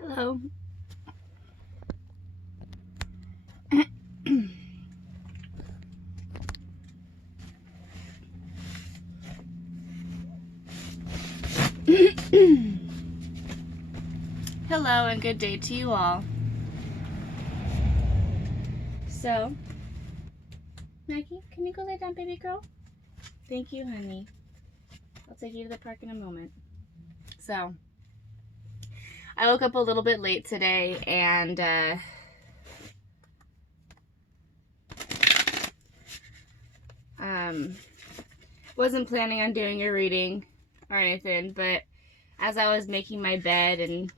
Hello. Hello and good day to you all. So, Maggie, can you go lay down, baby girl? Thank you, honey. I'll take you to the park in a moment. So, I woke up a little bit late today and wasn't planning on doing a reading or anything, but as I was making my bed and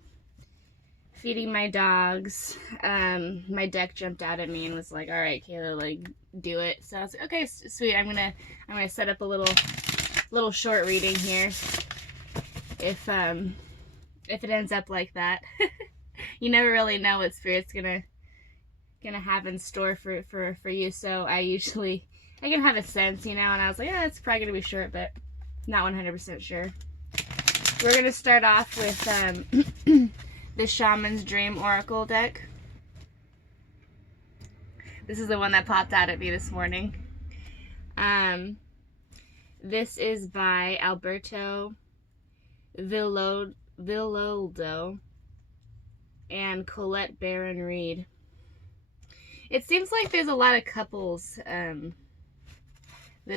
feeding my dogs, my deck jumped out at me and was like, all right, Kayla, like, do it. So I was like, okay, sweet. I'm gonna set up a little short reading here. If it ends up like that, you never really know what Spirit's gonna have in store for you. So I can have a sense, you know, and I was like, yeah, it's probably gonna be short, but not 100% sure. We're gonna start off with the Shaman's Dream Oracle deck. This is the one that popped out at me this morning. This is by Alberto Villoldo and Colette Baron Reed. It seems like there's a lot of couples that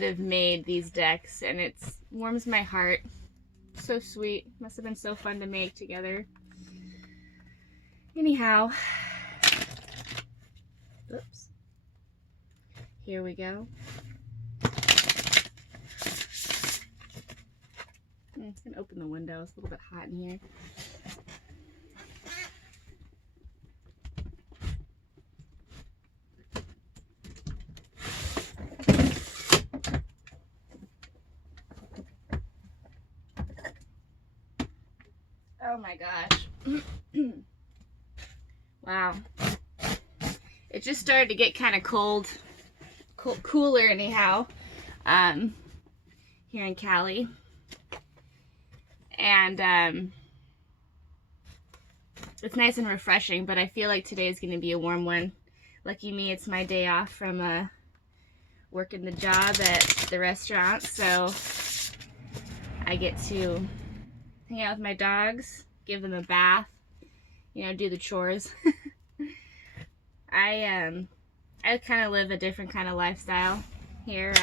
have made these decks, and it warms my heart. So sweet. Must have been so fun to make together. Anyhow, oops. Here we go. I'm just gonna open the window. It's a little bit hot in here. Oh my gosh. Wow. It just started to get kind of cooler anyhow, here in Cali. And it's nice and refreshing, but I feel like today is going to be a warm one. Lucky me, it's my day off from working the job at the restaurant, so I get to hang out with my dogs, give them a bath, you know, do the chores. I kind of live a different kind of lifestyle here.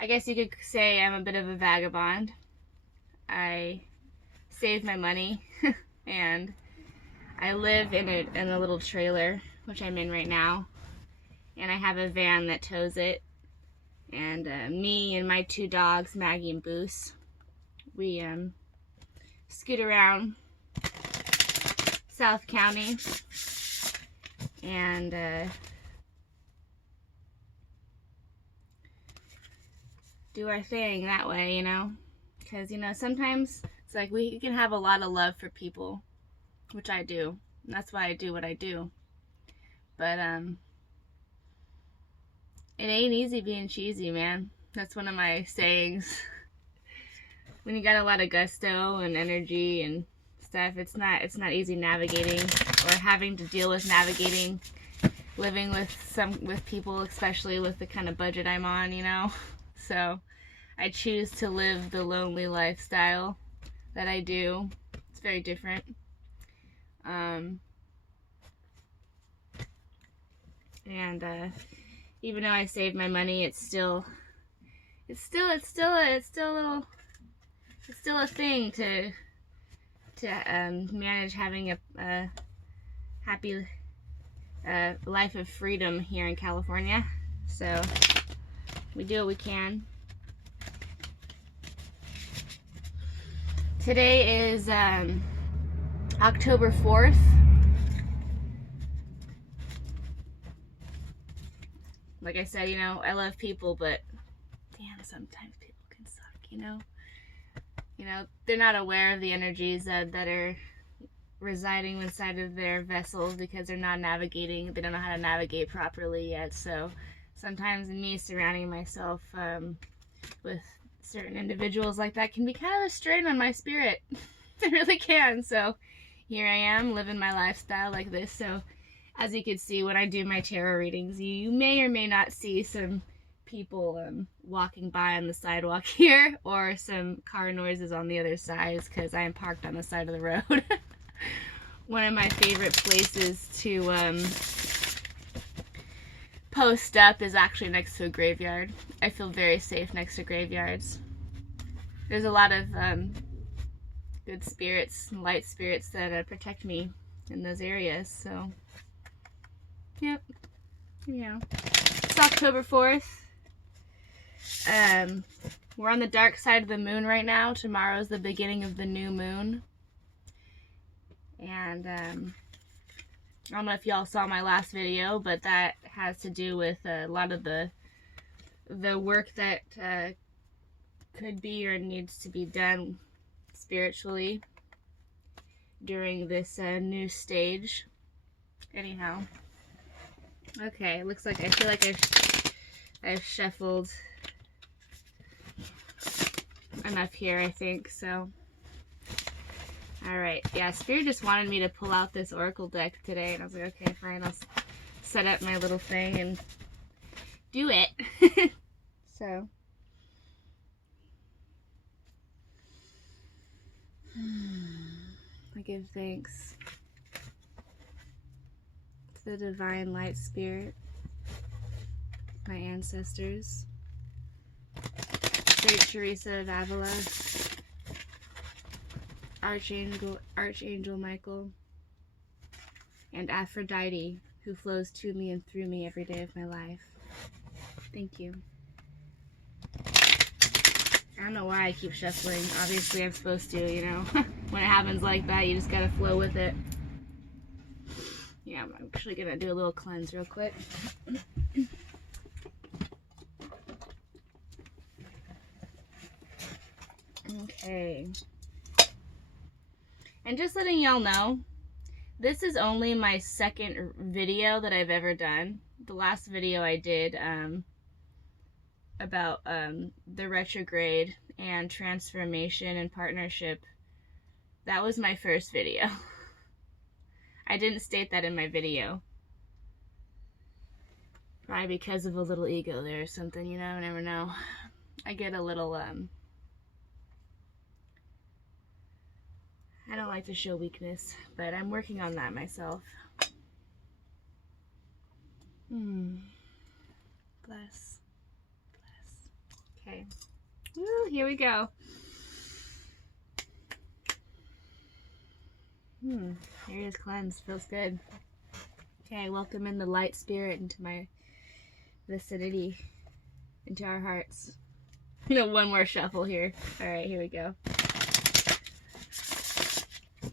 I guess you could say I'm a bit of a vagabond. I save my money and I live in a little trailer, which I'm in right now, and I have a van that tows it. And me and my two dogs, Maggie and Boos, we scoot around South County and do our thing that way, you know, because, you know, sometimes it's like we can have a lot of love for people, which I do, and that's why I do what I do, but it ain't easy being cheesy, man. That's one of my sayings. When you got a lot of gusto and energy and stuff, it's not easy navigating or having to deal with navigating living with people, especially with the kind of budget I'm on, you know. So I choose to live the lonely lifestyle that I do. It's very different. Even though I save my money, it's still a thing to manage having a happy life of freedom here in California. So we do what we can. Today is October 4th. Like I said, you know, I love people, but damn, sometimes people can suck, you know? You know, they're not aware of the energies that are residing inside of their vessels because they're not navigating. They don't know how to navigate properly yet. So sometimes me surrounding myself with certain individuals like that can be kind of a strain on my spirit. It really can. So here I am living my lifestyle like this. So as you can see, when I do my tarot readings, you may or may not see some people walking by on the sidewalk here, or some car noises on the other side, because I am parked on the side of the road. One of my favorite places to post up is actually next to a graveyard. I feel very safe next to graveyards. There's a lot of good spirits, light spirits that protect me in those areas. So, yep. Yeah. It's October 4th. We're on the dark side of the moon right now. Tomorrow's the beginning of the new moon. And I don't know if y'all saw my last video, but that has to do with a lot of the work that could be or needs to be done spiritually during this new stage. Anyhow, okay, looks like I feel like I've shuffled enough here, I think. So, all right, yeah, Spirit just wanted me to pull out this oracle deck today, and I was like, okay, fine, I'll set up my little thing and do it. So, I give thanks to the divine light spirit, my ancestors, Saint Teresa of Avila, Archangel Michael, and Aphrodite, who flows to me and through me every day of my life. Thank you. I don't know why I keep shuffling. Obviously, I'm supposed to, you know. When it happens like that, you just gotta flow with it. Yeah, I'm actually gonna do a little cleanse real quick. Okay. And just letting y'all know, this is only my second video that I've ever done. The last video I did about the retrograde and transformation and partnership, that was my first video. I didn't state that in my video. Probably because of a little ego there or something, you know, never know. I get a little, I don't like to show weakness, but I'm working on that myself. Bless. Okay. Woo, here we go. Area's cleansed. Feels good. Okay, welcome in the light spirit into my vicinity, into our hearts. One more shuffle here. Alright, here we go.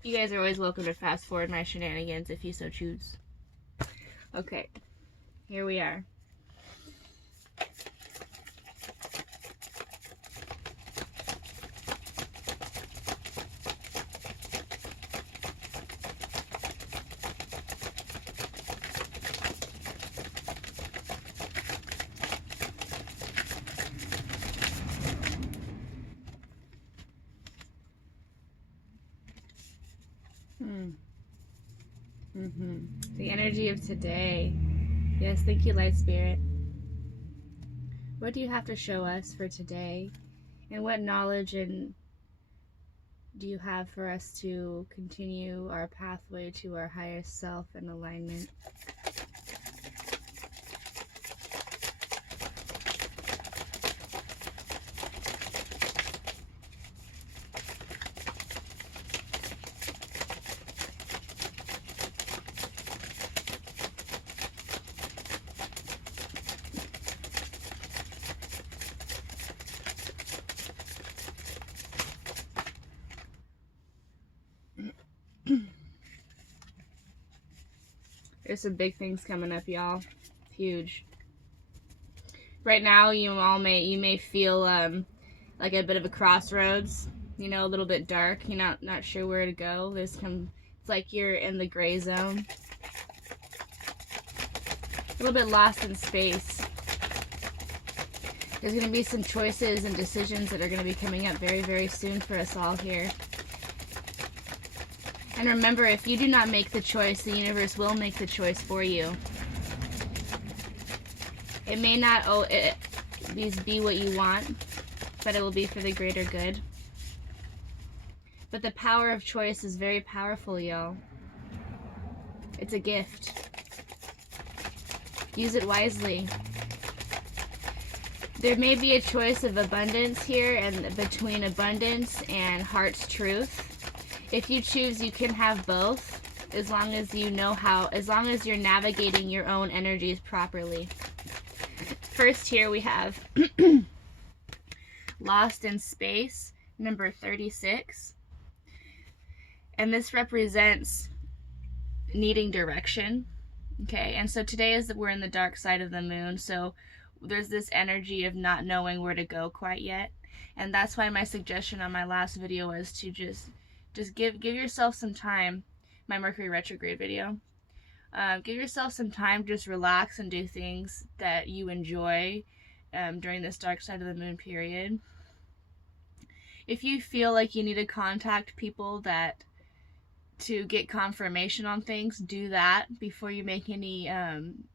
You guys are always welcome to fast forward my shenanigans if you so choose. Okay, here we are. The energy of today. Yes, thank you, Light Spirit. What do you have to show us for today? And what knowledge do you have for us to continue our pathway to our highest self and alignment? There's some big things coming up, y'all. Huge. Right now, you may feel like a bit of a crossroads. You know, a little bit dark. You're not sure where to go. It's like you're in the gray zone. A little bit lost in space. There's going to be some choices and decisions that are going to be coming up very, very soon for us all here. And remember, if you do not make the choice, the universe will make the choice for you. It may not always be what you want, but it will be for the greater good. But the power of choice is very powerful, y'all. It's a gift. Use it wisely. There may be a choice of abundance here, and between abundance and heart's truth. If you choose, you can have both, as long as you know how, as long as you're navigating your own energies properly. First here we have Lost in Space, number 36. And this represents needing direction. Okay, and so today is that we're in the dark side of the moon, so there's this energy of not knowing where to go quite yet. And that's why my suggestion on my last video was to just give yourself some time. My Mercury retrograde video. Give yourself some time, just relax and do things that you enjoy during this dark side of the moon period. If you feel like you need to contact people to get confirmation on things, do that before you make any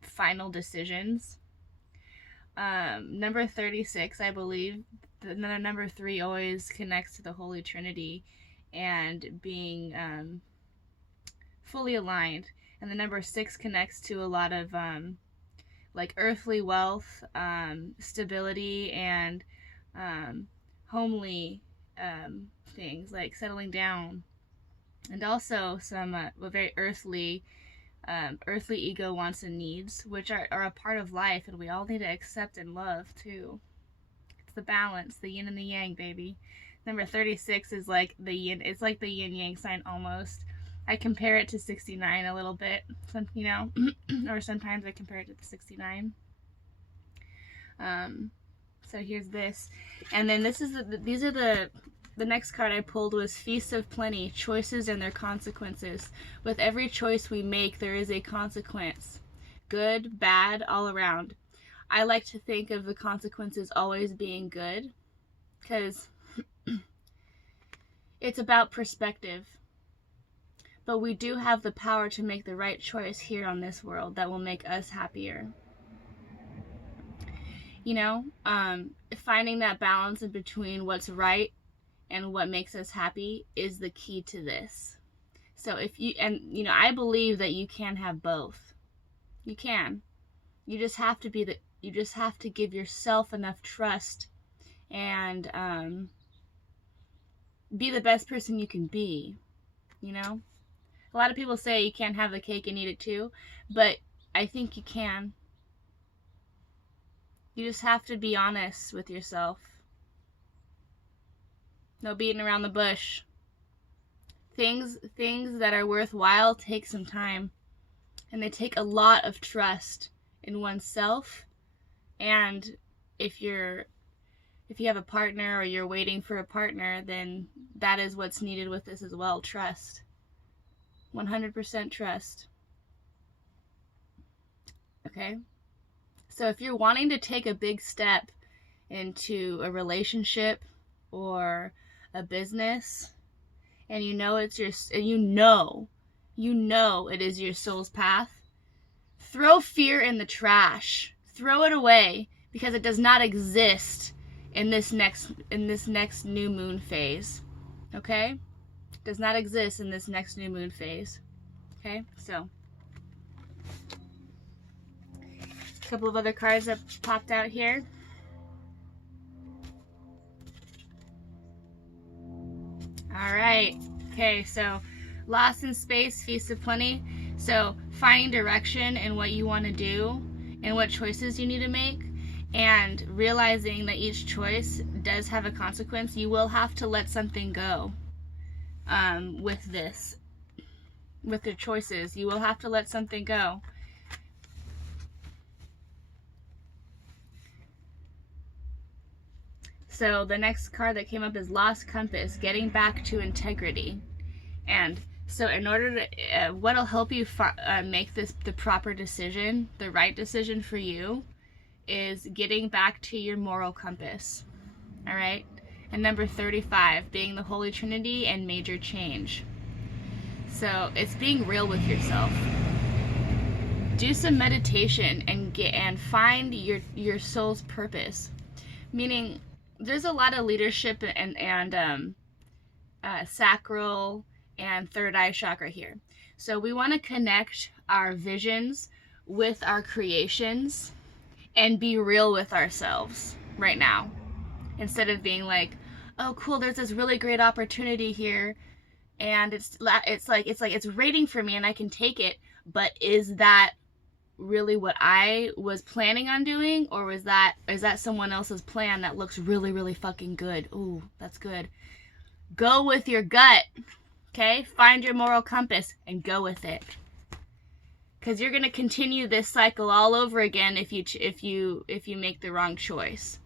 final decisions. Number 36, I believe, the number 3 always connects to the Holy Trinity and being fully aligned. And the number 6 connects to a lot of like earthly wealth, stability, and homely things like settling down, and also some very earthly ego wants and needs, which are a part of life, and we all need to accept and love too. It's the balance, the yin and the yang, baby. Number 36 is like the yin. It's like the yin yang sign almost. I compare it to 69 a little bit, you know, or sometimes I compare it to 69. So here's this, and then this is the next card I pulled was Feast of Plenty, Choices and Their Consequences. With every choice we make, there is a consequence. Good, bad, all around. I like to think of the consequences always being good, because it's about perspective. But we do have the power to make the right choice here on this world that will make us happier. You know, finding that balance in between what's right and what makes us happy is the key to this. So you know, I believe that you can have both. You can. You just have to give yourself enough trust and be the best person you can be, you know? A lot of people say you can't have the cake and eat it too, but I think you can. You just have to be honest with yourself. No beating around the bush. Things that are worthwhile take some time, and they take a lot of trust in oneself. And if you have a partner or you're waiting for a partner, then that is what's needed with this as well. Trust. 100% trust. Okay? So if you're wanting to take a big step into a relationship or a business, and you know it is your soul's path, throw fear in the trash. Throw it away, because it does not exist in this next new moon phase. Okay? It does not exist in this next new moon phase. Okay? So a couple of other cards that popped out here. Alright, okay, so Lost in Space, Feast of Plenty. So finding direction in what you want to do and what choices you need to make, and realizing that each choice does have a consequence. You will have to let something go with the choices. You will have to let something go. So the next card that came up is Lost Compass, Getting Back to Integrity. And so in order to, what'll help you make this the proper decision, the right decision for you, is getting back to your moral compass. All right? And number 35, being the Holy Trinity and major change. So it's being real with yourself. Do some meditation and find your soul's purpose. Meaning, there's a lot of leadership and sacral and third eye chakra here. So we want to connect our visions with our creations and be real with ourselves right now, instead of being like, oh cool, there's this really great opportunity here and it's waiting for me and I can take it, but is that really what I was planning on doing, or is that someone else's plan that looks really, really fucking good? Ooh, that's good. Go with your gut, okay? Find your moral compass and go with it, because you're gonna continue this cycle all over again if you make the wrong choice.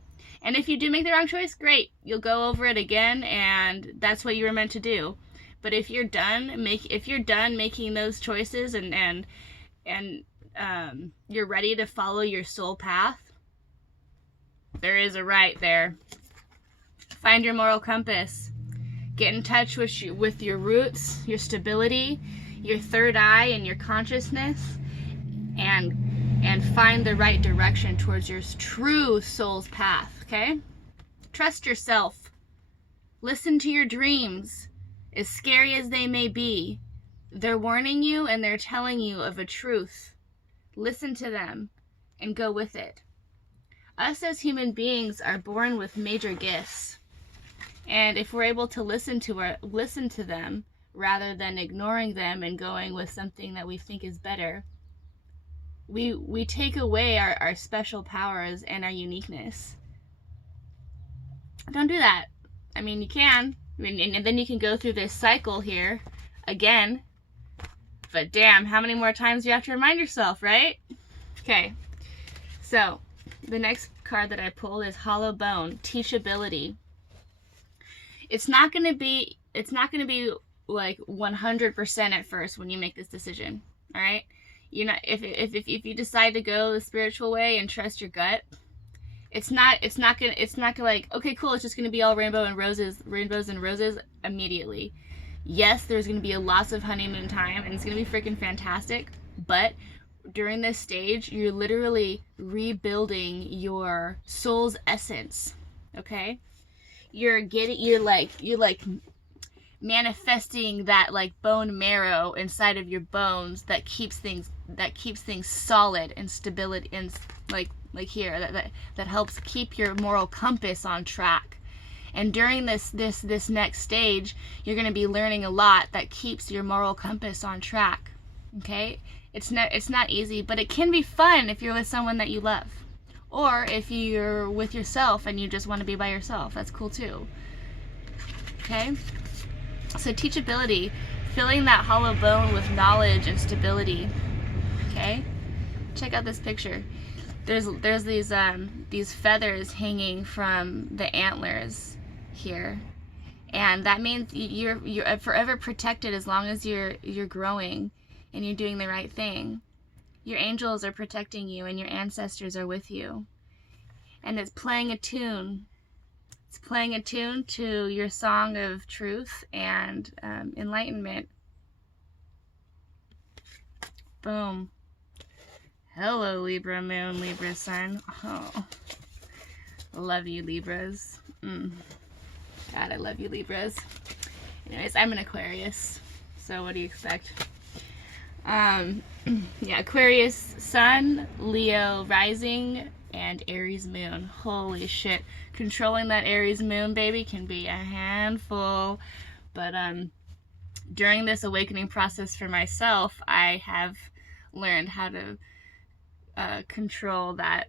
And if you do make the wrong choice, great, you'll go over it again, and that's what you were meant to do. But if you're done making those choices and you're ready to follow your soul path, there is a right there. Find your moral compass. Get in touch with your roots, your stability, your third eye, and your consciousness, and find the right direction towards your true soul's path, okay? Trust yourself. Listen to your dreams, as scary as they may be. They're warning you and they're telling you of a truth. Listen to them and go with it. Us as human beings are born with major gifts. And if we're able to listen to them rather than ignoring them and going with something that we think is better, we take away our special powers and our uniqueness. Don't do that. I mean, you can. And then you can go through this cycle here again. But damn, how many more times do you have to remind yourself, right? Okay. So, the next card that I pulled is Hollow Bone, Teachability. It's not going to be like 100% at first when you make this decision, all right? You know, if you decide to go the spiritual way and trust your gut, it's not gonna like, okay, cool, it's just gonna be all rainbows and roses immediately. Yes, there's gonna be a lots of honeymoon time and it's gonna be freaking fantastic, but during this stage, you're literally rebuilding your soul's essence. Okay? You're like manifesting that like bone marrow inside of your bones that keeps things solid and stability, and like here that helps keep your moral compass on track. And during this next stage, you're going to be learning a lot that keeps your moral compass on track. Okay? It's not easy, but it can be fun if you're with someone that you love. Or if you're with yourself and you just want to be by yourself, that's cool too. Okay? So teachability, filling that hollow bone with knowledge and stability. Okay? Check out this picture. There's these feathers hanging from the antlers here, and that means you're forever protected as long as you're growing and you're doing the right thing. Your angels are protecting you and your ancestors are with you, and it's playing a tune. It's playing a tune to your song of truth and enlightenment. Boom. Hello, Libra moon, Libra sun. Oh, love you, Libras. God, I love you, Libras. Anyways, I'm an Aquarius, so what do you expect? Yeah, Aquarius sun, Leo rising, and Aries moon. Holy shit. Controlling that Aries moon, baby, can be a handful. But during this awakening process for myself, I have learned how to control that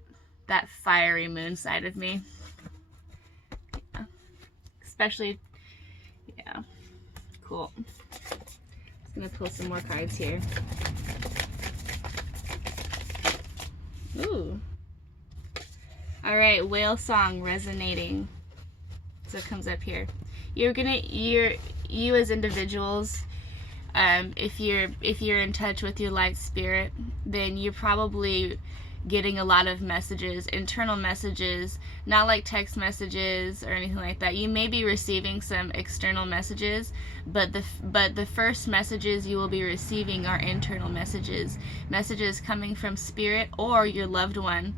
fiery moon side of me. Yeah. Especially, yeah, cool. Just gonna pull some more cards here. Ooh. All right, whale song resonating. So it comes up here. You as individuals, if you're in touch with your light spirit, then you're probably getting a lot of messages, internal messages, not like text messages or anything like that. You may be receiving some external messages, but the first messages you will be receiving are internal messages coming from spirit or your loved one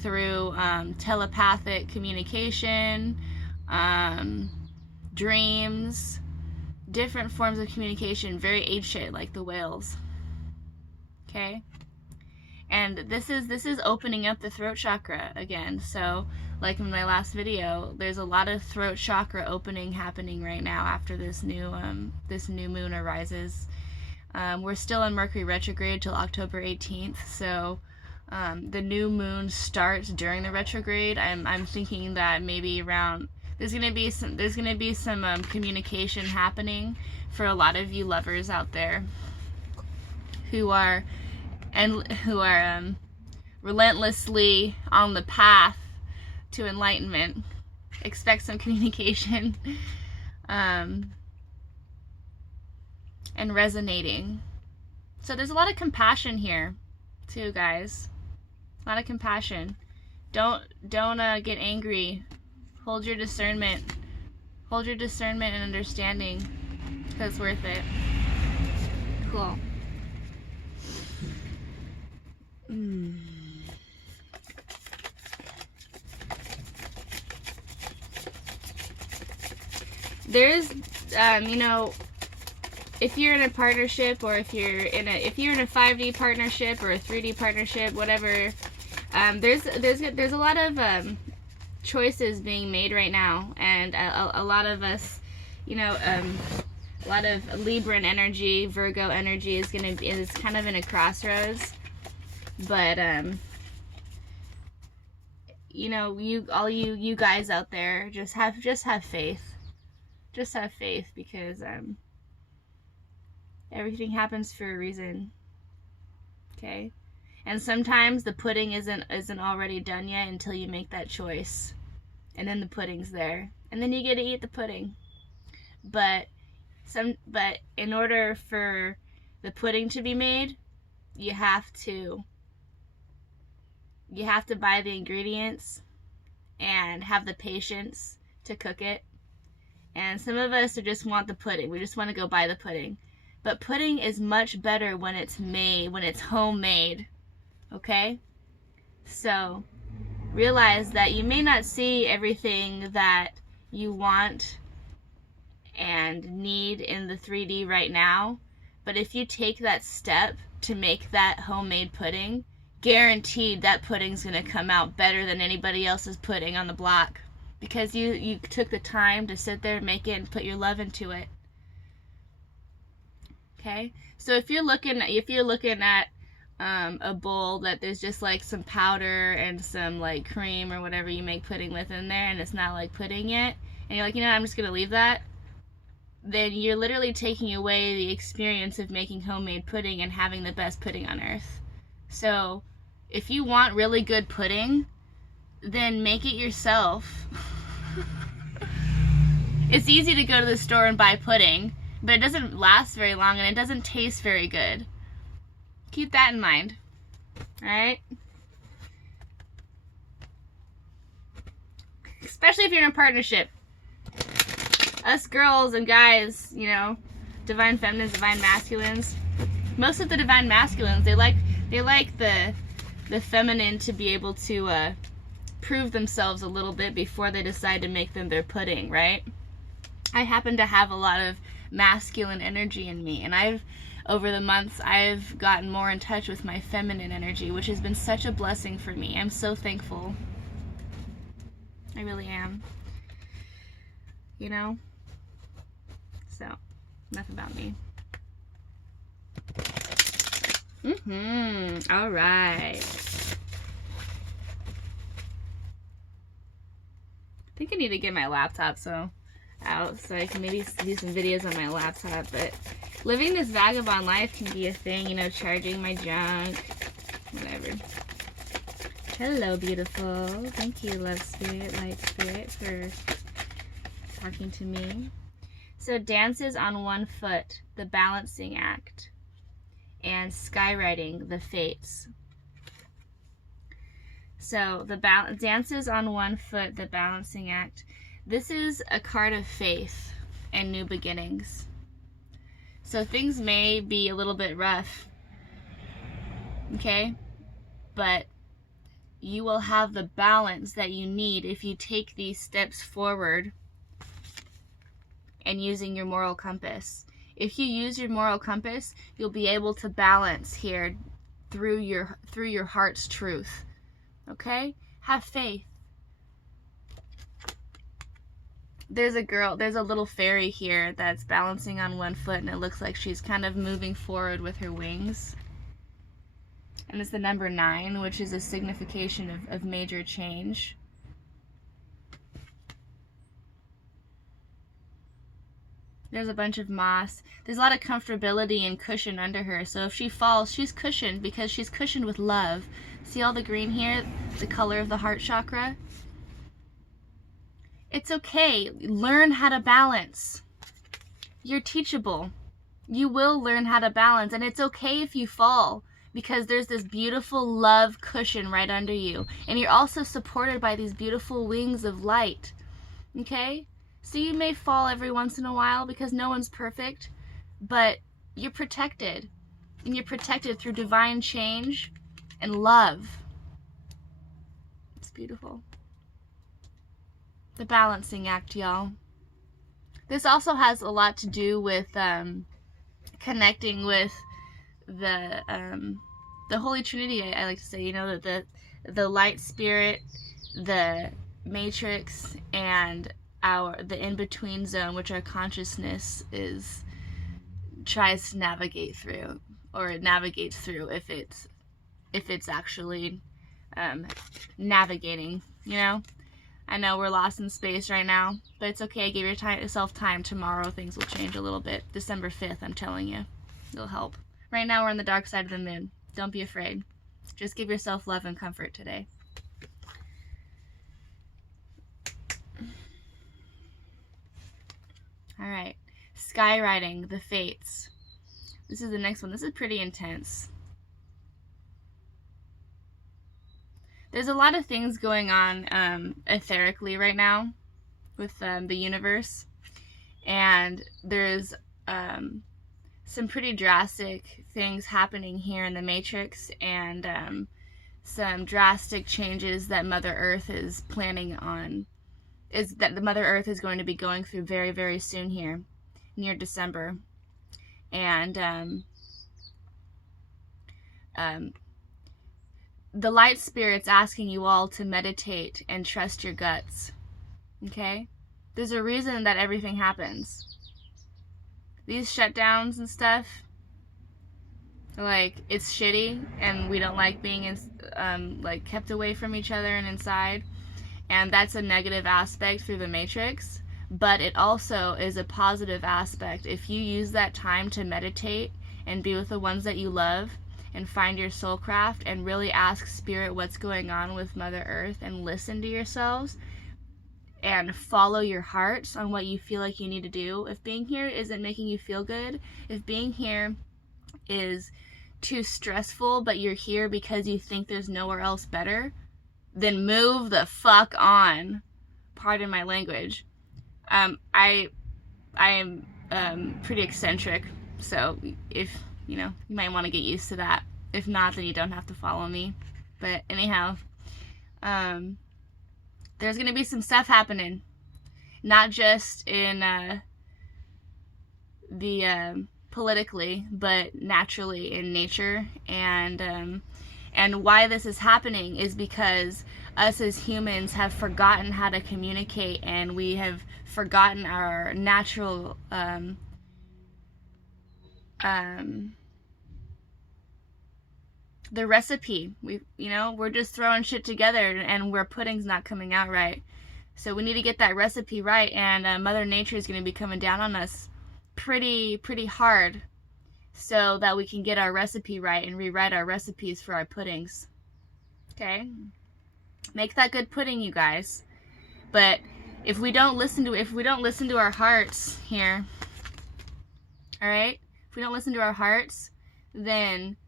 through telepathic communication, dreams, different forms of communication, very ape-shaped like the whales. Okay? And this is opening up the throat chakra again. So, like in my last video, there's a lot of throat chakra opening happening right now after this new moon arises. We're still in Mercury retrograde till October 18th. So, the new moon starts during the retrograde. I'm thinking that maybe around there's gonna be some communication happening for a lot of you lovers out there who are relentlessly on the path to enlightenment. Expect some communication and resonating. So there's a lot of compassion here too, guys. A lot of compassion. Don't get angry. Hold your discernment. Hold your discernment and understanding, because it's worth it. Cool. There's, you know, if you're in a partnership, or if you're in a 5D partnership or a 3D partnership, whatever, there's a lot of choices being made right now, and a lot of us, you know, a lot of Libran energy, Virgo energy is kind of in a crossroads. But you know, you guys out there, just have faith. Just have faith, because everything happens for a reason. Okay? And sometimes the pudding isn't already done yet until you make that choice. And then the pudding's there. And then you get to eat the pudding. But in order for the pudding to be made, you have to buy the ingredients and have the patience to cook it. And some of us just want the pudding. We just want to go buy the pudding. But pudding is much better when it's made, when it's homemade. Okay? So, realize that you may not see everything that you want and need in the 3D right now, but if you take that step to make that homemade pudding, guaranteed that pudding's going to come out better than anybody else's pudding on the block, because you took the time to sit there and make it and put your love into it. Okay? So if you're looking at a bowl that there's just like some powder and some like cream or whatever you make pudding with in there, and it's not like pudding yet, and you're like, you know, I'm just going to leave that, then you're literally taking away the experience of making homemade pudding and having the best pudding on earth. So, if you want really good pudding, then make it yourself. It's easy to go to the store and buy pudding, but it doesn't last very long and it doesn't taste very good. Keep that in mind. Alright? Especially if you're in a partnership. Us girls and guys, you know, divine feminines, divine masculines. Most of the divine masculines, they like the feminine to be able to prove themselves a little bit before they decide to make them their pudding, right? I happen to have a lot of masculine energy in me, and over the months, I've gotten more in touch with my feminine energy, which has been such a blessing for me. I'm so thankful. I really am. You know? So, enough about me. All right. I think I need to get my laptop out so I can maybe do some videos on my laptop. But living this vagabond life can be a thing, you know, charging my junk, whatever. Hello, beautiful. Thank you, love spirit, light spirit, for talking to me. So, dances on one foot, the balancing act, and skywriting, the fates. So the dances on one foot, the balancing act. This is a card of faith and new beginnings. So things may be a little bit rough, okay? But you will have the balance that you need if you take these steps forward and using your moral compass. If you use your moral compass, you'll be able to balance here through your heart's truth. Okay? Have faith. There's a little fairy here that's balancing on one foot, and it looks like she's kind of moving forward with her wings. And it's the number 9, which is a signification of major change. There's a bunch of moss. There's a lot of comfortability and cushion under her. So if she falls, she's cushioned because she's cushioned with love. See all the green here? The color of the heart chakra? It's okay. Learn how to balance. You're teachable. You will learn how to balance. And it's okay if you fall, because there's this beautiful love cushion right under you. And you're also supported by these beautiful wings of light. Okay? So you may fall every once in a while because no one's perfect, but you're protected. And you're protected through divine change and love. It's beautiful. The balancing act, y'all. This also has a lot to do with connecting with the Holy Trinity. I like to say, you know, that the light spirit, the matrix, and the in-between zone, which our consciousness tries to navigate through, or it navigates through if it's actually navigating, you know. I know we're lost in space right now, but it's okay. Give yourself time. Tomorrow things will change a little bit. December 5th, I'm telling you. It'll help. Right now we're on the dark side of the moon. Don't be afraid. Just give yourself love and comfort today. All right. Skywriting, the fates. This is the next one. This is pretty intense. There's a lot of things going on etherically right now with the universe, and there's some pretty drastic things happening here in the matrix, and some drastic changes that Mother Earth is planning on, that the Mother Earth is going to be going through very, very soon here, near December. And the light spirit's asking you all to meditate and trust your guts. Okay? There's a reason that everything happens. These shutdowns and stuff, like, it's shitty, and we don't like being like kept away from each other and inside, and that's a negative aspect through the matrix. But it also is a positive aspect if you use that time to meditate and be with the ones that you love and find your soul craft and really ask spirit what's going on with Mother Earth, and listen to yourselves and follow your hearts on what you feel like you need to do. If being here isn't making you feel good, if being here is too stressful but you're here because you think there's nowhere else better, then move the fuck on. Pardon my language. I am pretty eccentric, so if you know, you might want to get used to that. If not, then you don't have to follow me. But anyhow, there's gonna be some stuff happening, not just in the politically, but naturally in nature. And why this is happening is because us as humans have forgotten how to communicate, and we have forgotten our natural the recipe. We're just throwing shit together, and where pudding's not coming out right. So we need to get that recipe right, and Mother Nature is going to be coming down on us pretty hard, so that we can get our recipe right and rewrite our recipes for our puddings. Okay? Make that good pudding, you guys. But if we don't listen to our hearts here, all right? If we don't listen to our hearts, then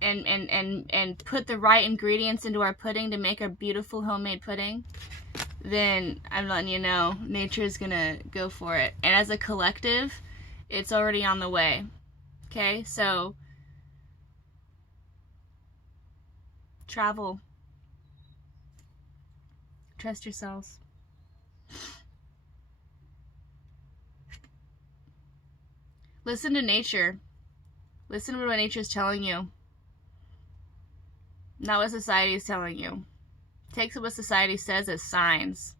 and put the right ingredients into our pudding to make a beautiful homemade pudding, then I'm letting you know, nature is gonna go for it. And as a collective, it's already on the way. Okay, so travel. Trust yourselves. Listen to nature. Listen to what nature is telling you. Not what society is telling you. Take what society says as signs.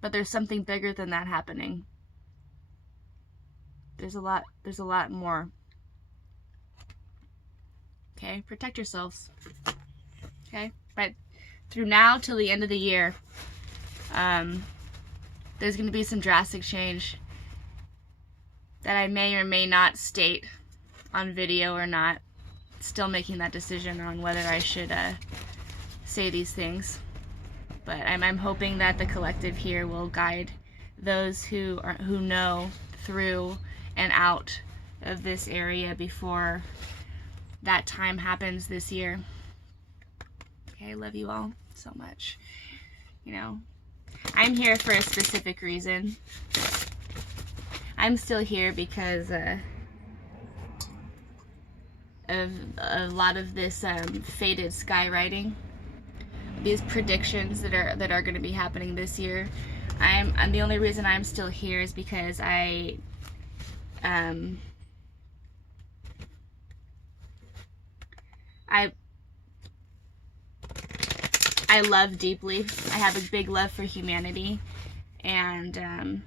But there's something bigger than that happening. There's a lot more. Okay? Protect yourselves. Okay? Right through now till the end of the year, there's going to be some drastic change that I may or may not state on video or not. Still making that decision on whether I should say these things. But I'm hoping that the collective here will guide those who know through and out of this area before that time happens this year. Okay, I love you all so much. You know, I'm here for a specific reason. I'm still here because of a lot of this faded skywriting, these predictions that are going to be happening this year. I'm the only reason I'm still here is because I love deeply. I have a big love for humanity, and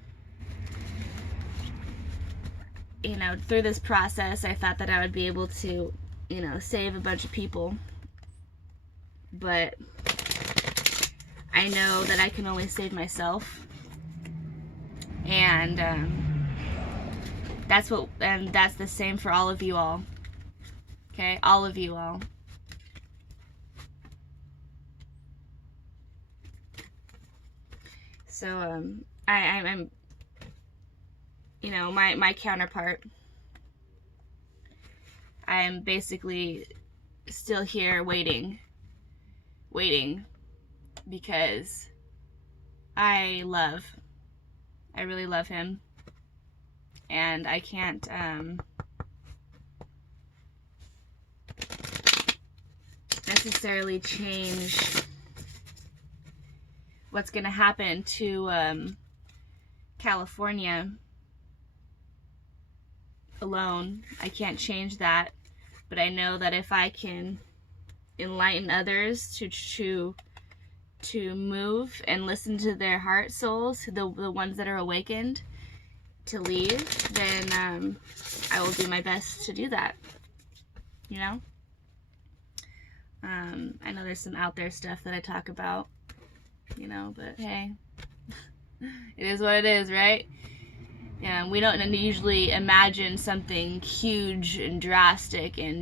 you know, through this process, I thought that I would be able to, you know, save a bunch of people. But I know that I can only save myself. And that's the same for all of you all. Okay? All of you all. So I'm you know, my counterpart. I'm basically still here waiting because I really love him, and I can't necessarily change what's gonna happen to California alone. I can't change that, but I know that if I can enlighten others to move and listen to their heart souls, the ones that are awakened, to leave, then I will do my best to do that. You know? I know there's some out there stuff that I talk about, you know, but hey, it is what it is, right? Yeah, we don't usually imagine something huge and drastic and